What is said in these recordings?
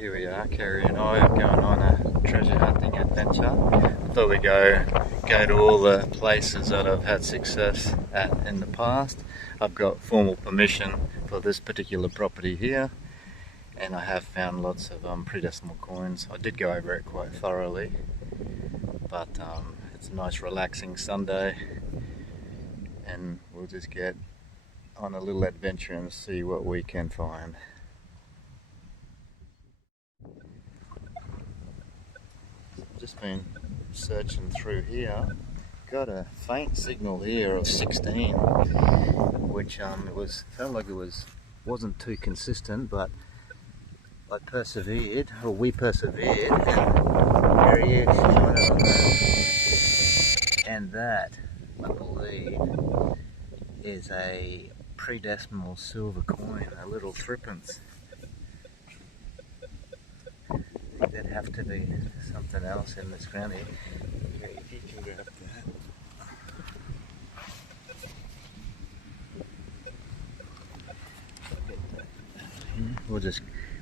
here we are, Kerrie and I are going on a treasure hunting adventure. I thought we'd go to all the places that I've had success at in the past. I've got formal permission for this particular property here, and I have found lots of pre-decimal coins. I did go over it quite thoroughly, but it's a nice relaxing Sunday, and we'll just get on a little adventure and see what we can find. Just been searching through here. Got a faint signal here of 16, which felt like it wasn't too consistent, but I persevered, or we persevered, and there he is, showing up there. And that, I believe, is a pre-decimal silver coin, a little threepence. There'd have to be something else in this ground here. Okay, if you can grab that.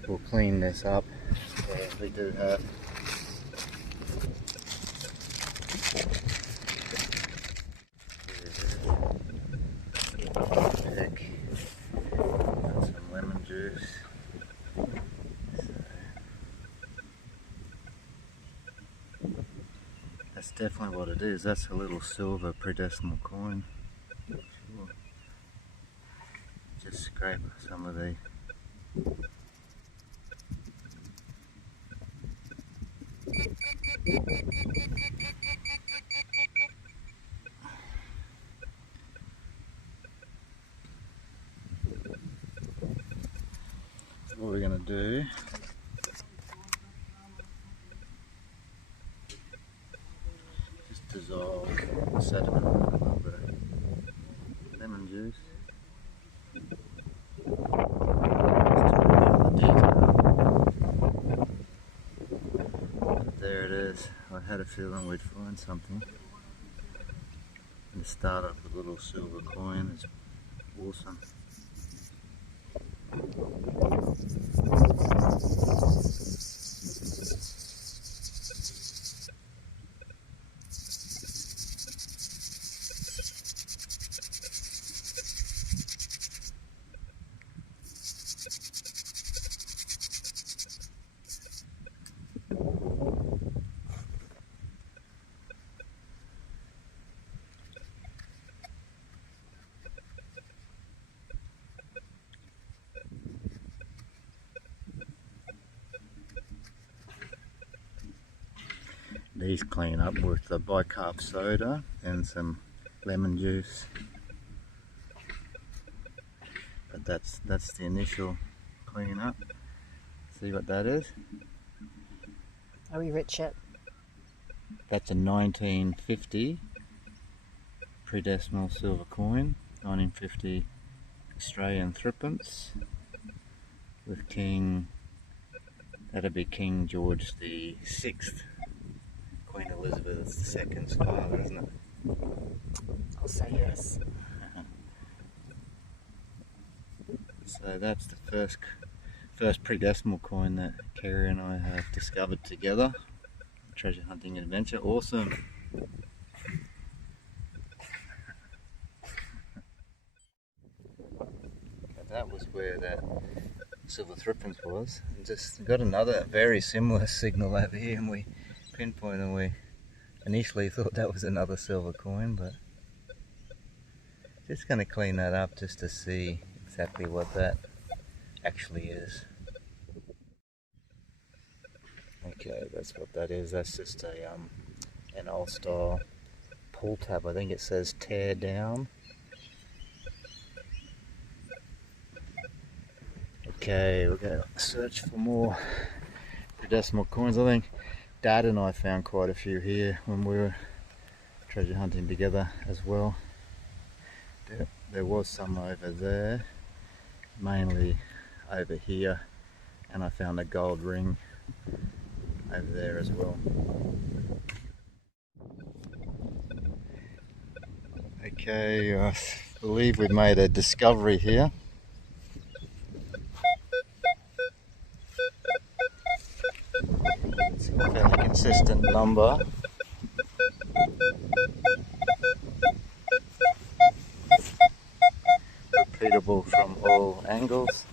We'll clean this up. We do have Mick, got some lemon juice. That's definitely what it is. That's a little silver pre-decimal coin. Sure. Just scrape some of the what we're going to do. Just dissolve the sediment with a little bit of lemon juice. But there it is. I had a feeling we'd find something. And to start off with a little silver coin is awesome. These clean up with the bicarb soda and some lemon juice. But that's the initial clean up. See what that is? Are we rich yet? That's a 1950 pre-decimal silver coin, 1950 Australian threepence with that'd be King George the VI. Queen Elizabeth II's father, isn't it? I'll say yes. So that's the first pre-decimal coin that Kerrie and I have discovered together. Treasure hunting adventure, awesome. That was where that silver threepence was. And just got another very similar signal over here, and we pinpointed, and we initially thought that was another silver coin, but just going to clean that up just to see exactly what that actually is. Okay, that's what that is. That's just an old style pull tab. I think it says tear down. Okay, we're going to search for more pre-decimal coins. I think Dad and I found quite a few here when we were treasure hunting together as well. There was some over there, mainly over here, and I found a gold ring over there as well. Okay, I believe we've made a discovery here. consistent number. Repeatable from all angles.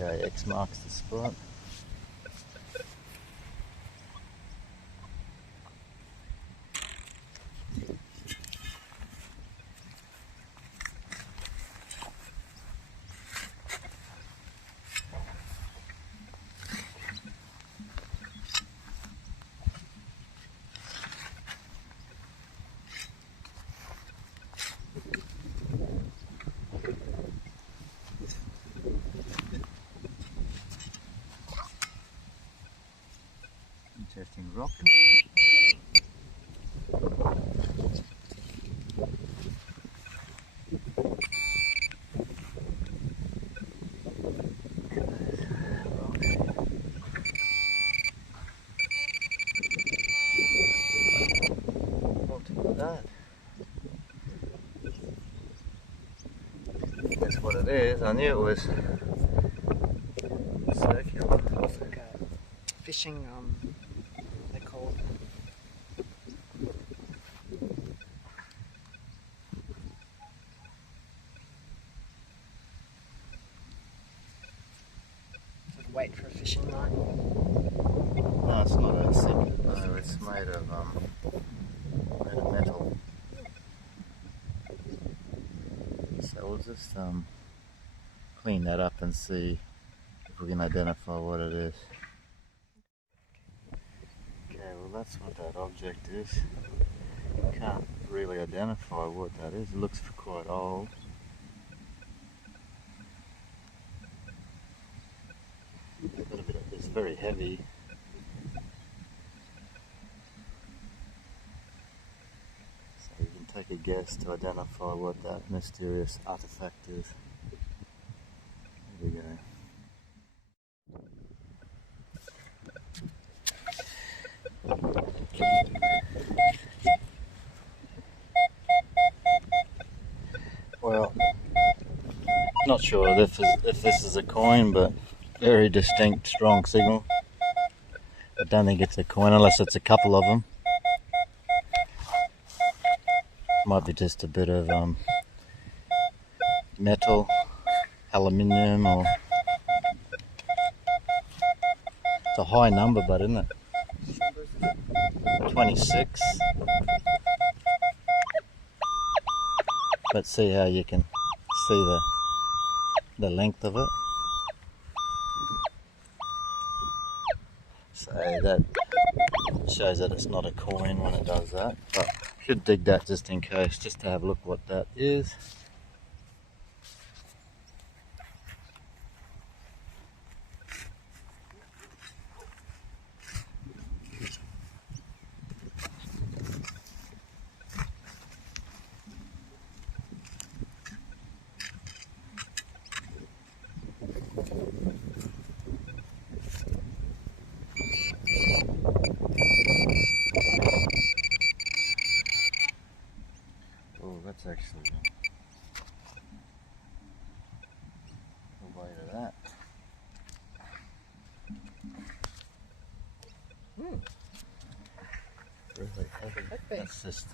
Okay, X marks the spot. Interesting rock. That. That's what it is. I knew it was circular. It's like a fishing, they're called. It's like wait for a fishing line. No, it's not a zip. No, it's made of metal. So we'll just clean that up and see if we can identify what it is. Okay, well that's what that object is. Can't really identify what that is. It looks quite old. It's very heavy. So you can take a guess to identify what that mysterious artifact is. Here we go. Well, not sure if this is a coin, but very distinct, strong signal. I don't think it's a coin unless it's a couple of them. Might be just a bit of metal, aluminium, or it's a high number, but isn't it? 26. Let's see how you can see the length of it. So that shows that it's not a coin when it does that, but should dig that just in case, just to have a look what that is. Oh, that's actually the weight of that. Really heavy. That's just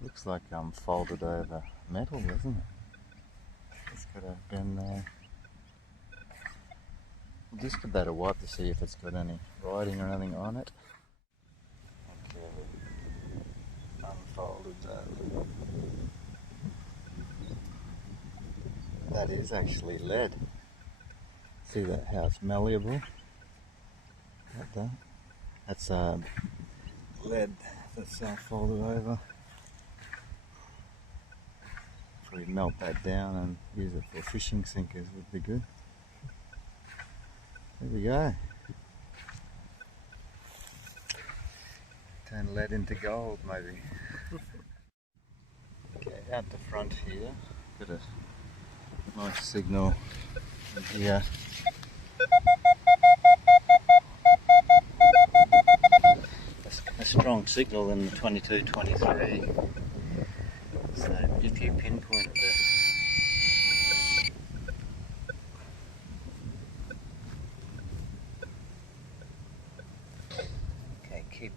looks like folded over metal, doesn't it? It's got a bend there. I'm just about to wipe to see if it's got any writing or anything on it. Okay, unfolded that. That is actually lead. See that how it's malleable? Like that. That's lead that's folded over. If we melt that down and use it for fishing sinkers would be good. There we go. Turn lead into gold maybe. Okay, out the front here, got a nice signal in here. strong signal in the 22-23. So if you pinpoint the keep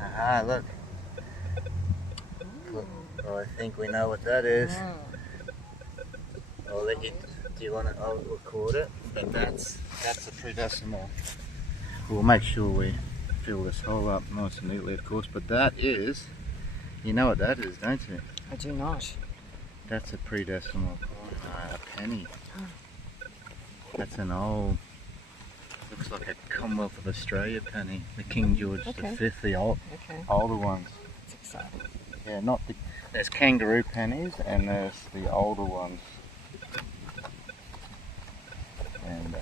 aha, look. I think we know what that is. I'll let you, do you want to, I'll record it, but that's a pre-decimal. We'll make sure we fill this hole up nice and neatly, of course, but that is, you know what that is, don't you? I do not. That's a pre-decimal coin, a penny. That's an old, looks like a Commonwealth of Australia penny, the King George V, the older ones. That's exciting. Yeah, not the, there's kangaroo pennies and there's the older ones. And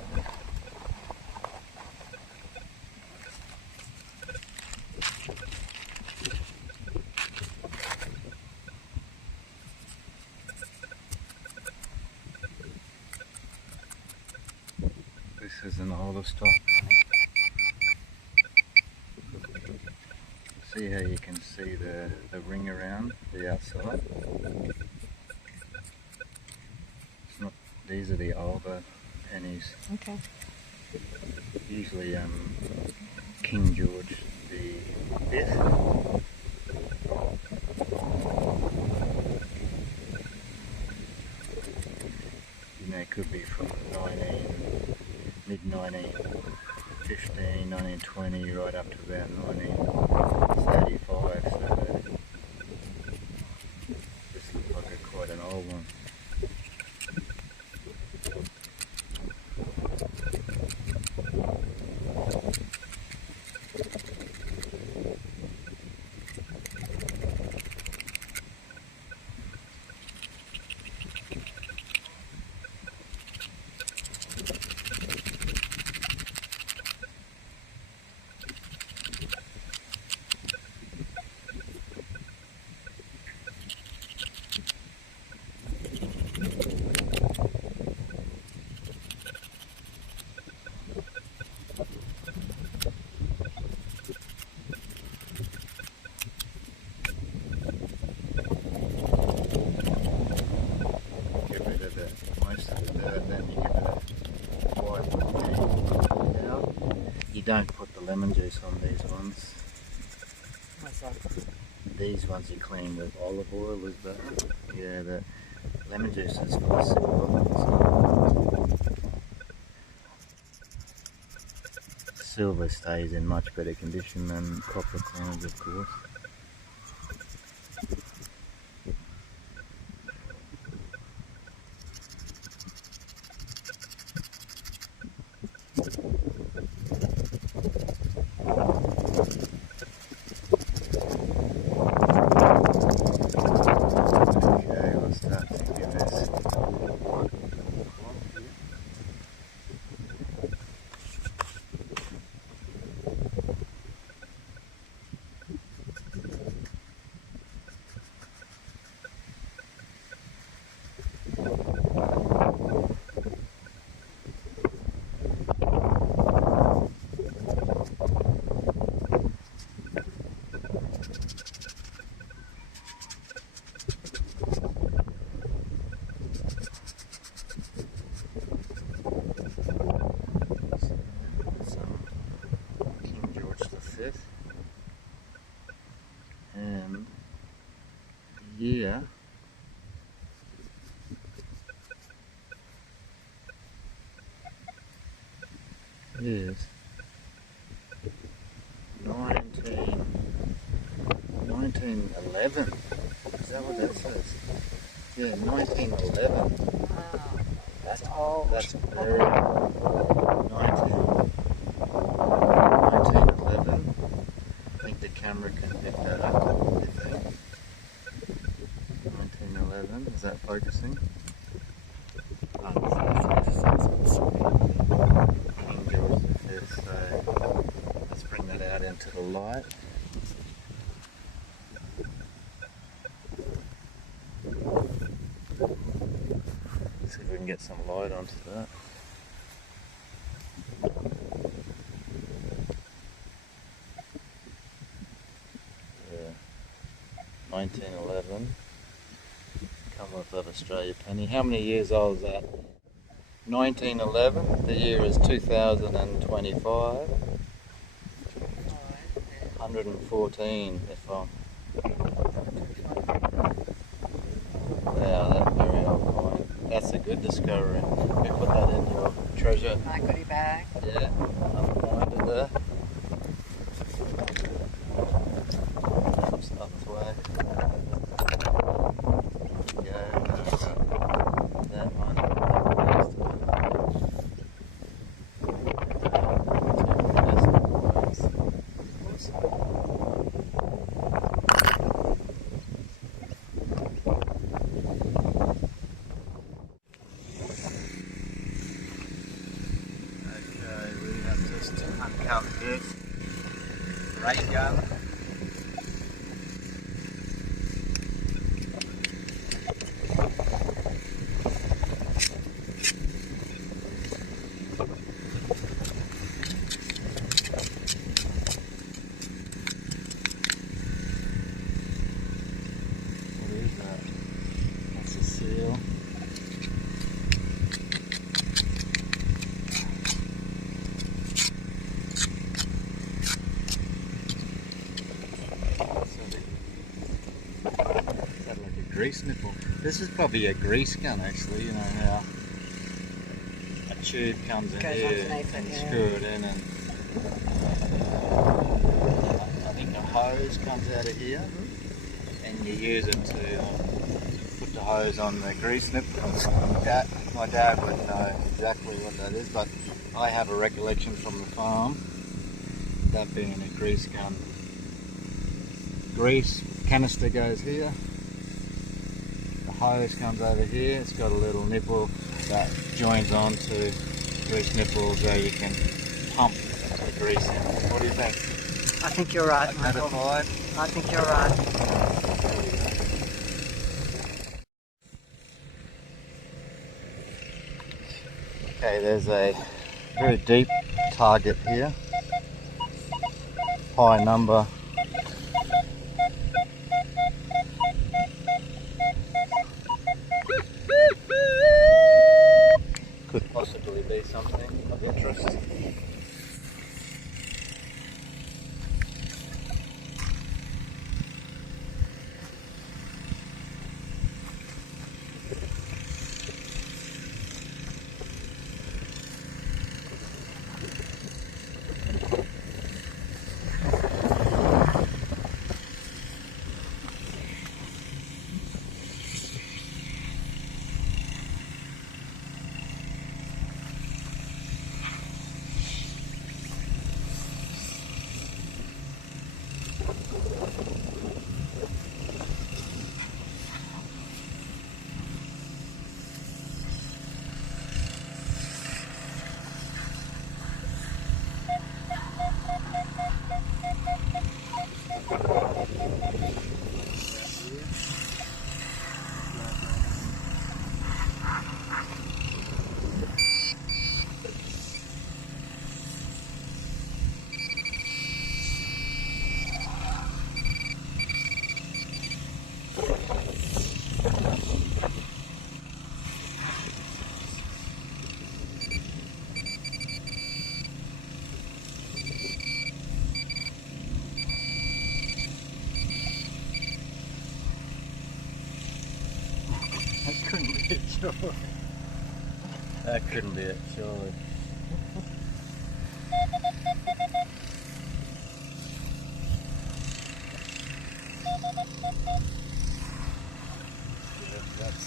this is an older stock. See how you can see the ring around the outside? It's not, these are the older pennies. Okay. Usually King George V. You know, it could be from mid-1915, 1920, right up to about 1935, so this looks like quite an old one. You don't put the lemon juice on these ones. What's that? These ones you clean with olive oil as well. Yeah, the lemon juice is for silver. Silver stays in much better condition than copper coins, of course. And the year is 1911. Is that what that says? Yeah, 1911. Wow. That's old. That's very 1911. I think the camera can pick that up. 1911. Is that focusing? King George V. So let's bring that out into the light. get some light onto that. Yeah. 1911. Commonwealth of Australia penny. How many years old is that? 1911. The year is 2025. 114 if I'm... Yeah, that very old coin. That's a good discovery. We put that in your treasure. My goodie bag. Yeah, unwinded there. Oops, up its way. Yeah, that one. Uncovered this ray gun. What is that? That's a seal. Grease nipple. This is probably a grease gun actually, you know how a tube comes in here and you screw it in, and I think a hose comes out of here and you use it to put the hose on the grease nipple. My dad would know exactly what that is, but I have a recollection from the farm that being a grease gun. Grease canister goes here. Hose comes over here, it's got a little nipple that joins on to grease nipples where you can pump the grease in. What do you think? I think you're right, Michael. Identified? I think you're right. Okay, there's a very deep target here. High number. Could possibly be something of interest. That couldn't be it, surely. That couldn't be it, surely. Yeah, that's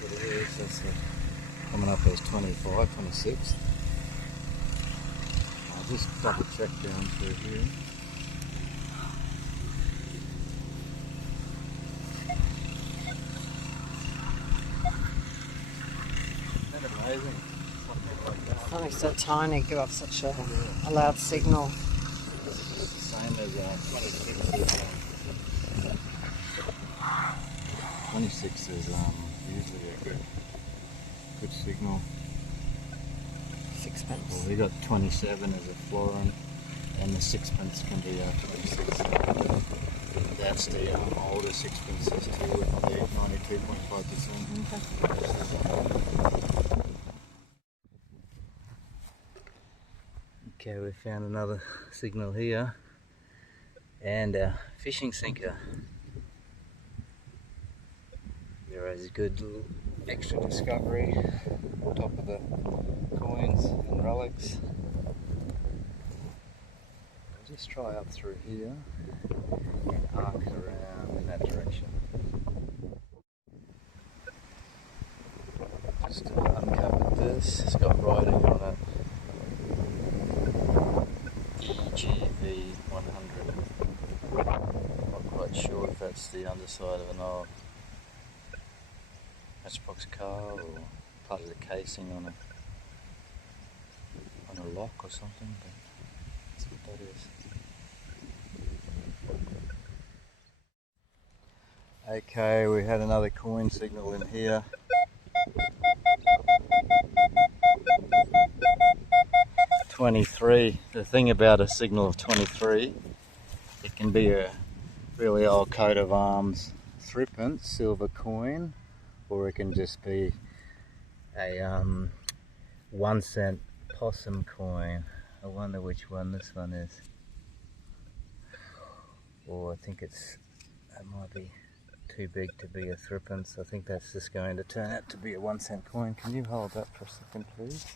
what it is. That's coming up as 25, 26. I'll just double check down through here. Amazing. Something like that. Something so tiny give off such a loud signal. It's the same as 26 is usually a good good signal. Sixpence. Well, we got 27 as a florin, and the sixpence can be 26. That's the older sixpences too, with the 92.5%. Okay, we found another signal here, and a fishing sinker. There is a good little extra discovery on top of the coins and relics. I'll just try up through here and arc around in that direction. Just uncovered this, it's got writing on it. EGV 100. Not quite sure if that's the underside of an old matchbox car or part of the casing on a lock or something, but that's what that is. Okay, we had another coin signal in here. .23. The thing about a signal of 23, it can be a really old coat of arms threepence silver coin, or it can just be a 1 cent possum coin. I wonder which one this one is. Or I think it might be too big to be a threepence. I think that's just going to turn out to be a 1 cent coin. Can you hold that for a second, please?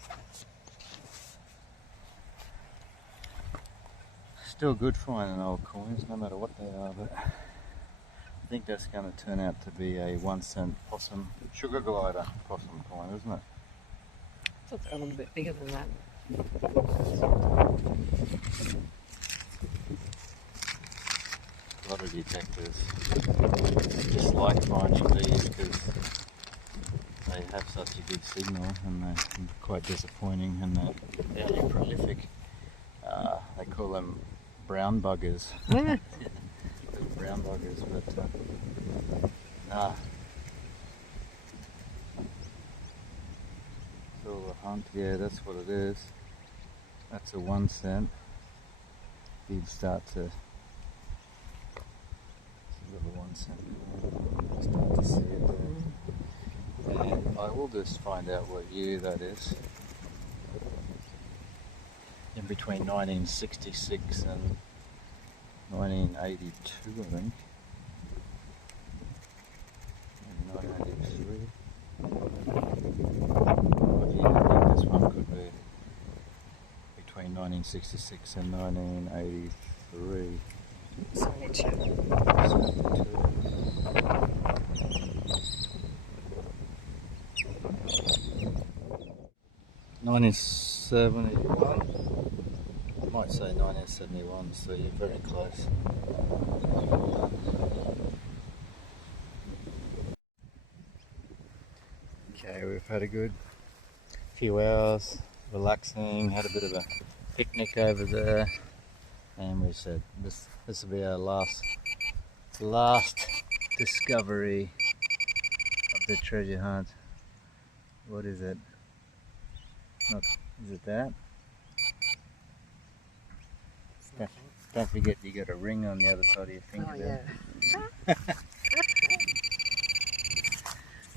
Still good finding old coins, no matter what they are, but I think that's going to turn out to be a 1 cent possum, sugar glider possum coin, isn't it? I thought they were a little bit bigger than that. A lot of detectors. I just like finding these because they have such a good signal, and they're quite disappointing, and they're fairly prolific. They call them brown buggers. Little brown buggers, but nah. Silver hunt, yeah, that's what it is. That's a 1 cent. You'd start to little 1 cent. Start to see it there. And I will just find out what year that is. In between 1966 and 1982, I think. Maybe 1983. Yeah, I think this one could be between 1966 and 1983. 72. 1971. I might say 1971, so you're very close. Okay, we've had a good few hours relaxing, had a bit of a picnic over there, and we said this will be our last discovery of the treasure hunt. What is it? Is it that? Don't forget you got a ring on the other side of your finger there. Yeah.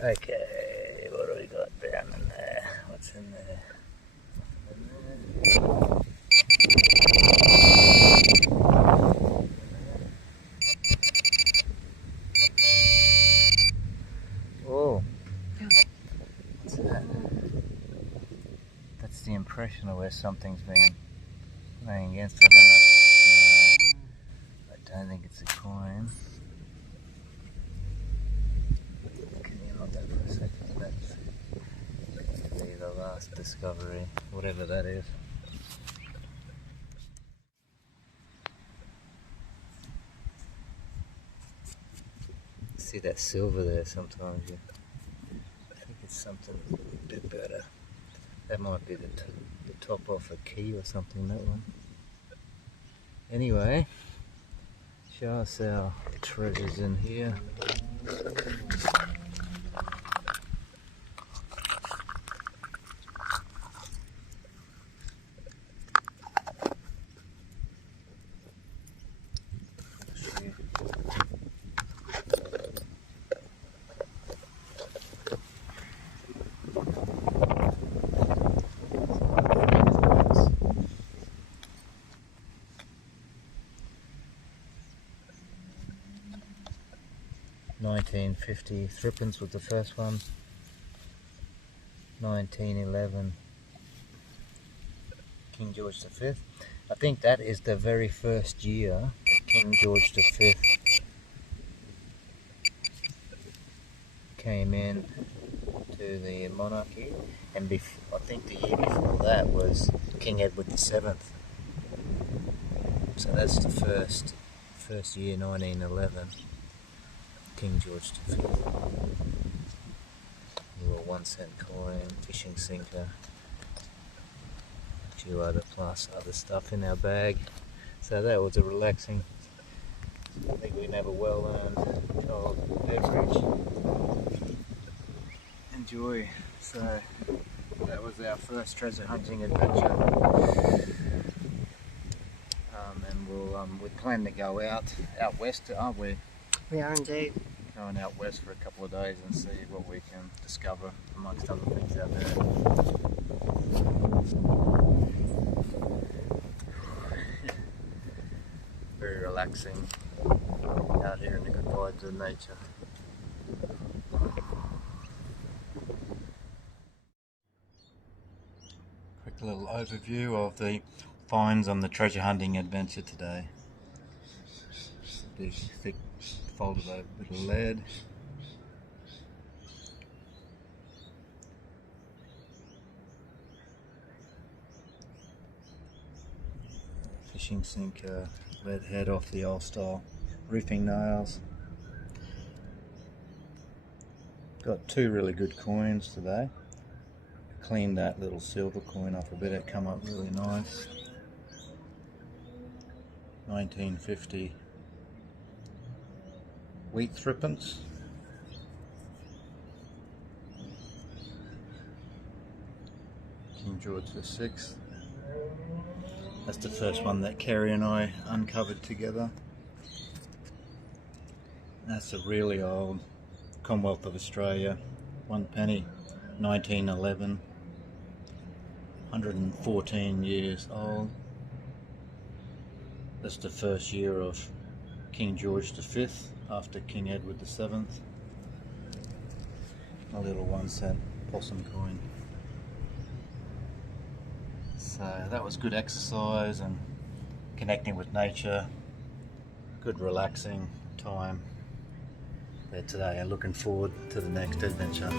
Okay, what do we got down in there? What's in there? Oh, what's that? That's the impression of where something's been laying against. I don't know. No, I don't think it's a coin. Can you hold that for a second? That's be the last discovery, whatever that is. See that silver there sometimes, I think it's something a bit better. That might be the top off a key or something, that one. Anyway, show us our treasures in here. 1950 threepence was the first one. 1911 King George V. I think that is the very first year that King George V came in to the monarchy, and I think the year before that was King Edward VII. So that's the first year, 1911, King George V. A little 1-cent coin, fishing sinker, a few other stuff in our bag. So that was a relaxing. I think we can have a well-earned cold beverage. Enjoy. So that was our first treasure hunting adventure. And we plan to go out west, aren't we? We are indeed. Going out west for a couple of days and see what we can discover amongst other things out there. Very relaxing out here in the good vibes of nature. Quick little overview of the finds on the treasure hunting adventure today. Big thick folded over bit of lead. Fishing sinker, lead head off the old style roofing nails. Got two really good coins today. Cleaned that little silver coin off a bit, it come up really nice. 1950 wheat threepence. King George VI. That's the first one that Kerrie and I uncovered together. That's a really old Commonwealth of Australia 1 penny, 1911, 114 years old. That's the first year of King George V after King Edward VII. A little 1-cent possum coin. So that was good exercise and connecting with nature. Good relaxing time there today, and looking forward to the next adventure.